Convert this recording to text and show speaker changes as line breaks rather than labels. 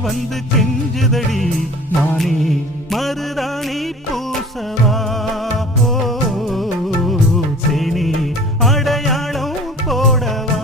வந்து கெஞ்சுதடி. நானே மருதாணி பூசவா. ஓ சேனி அடையாளம் போடவா.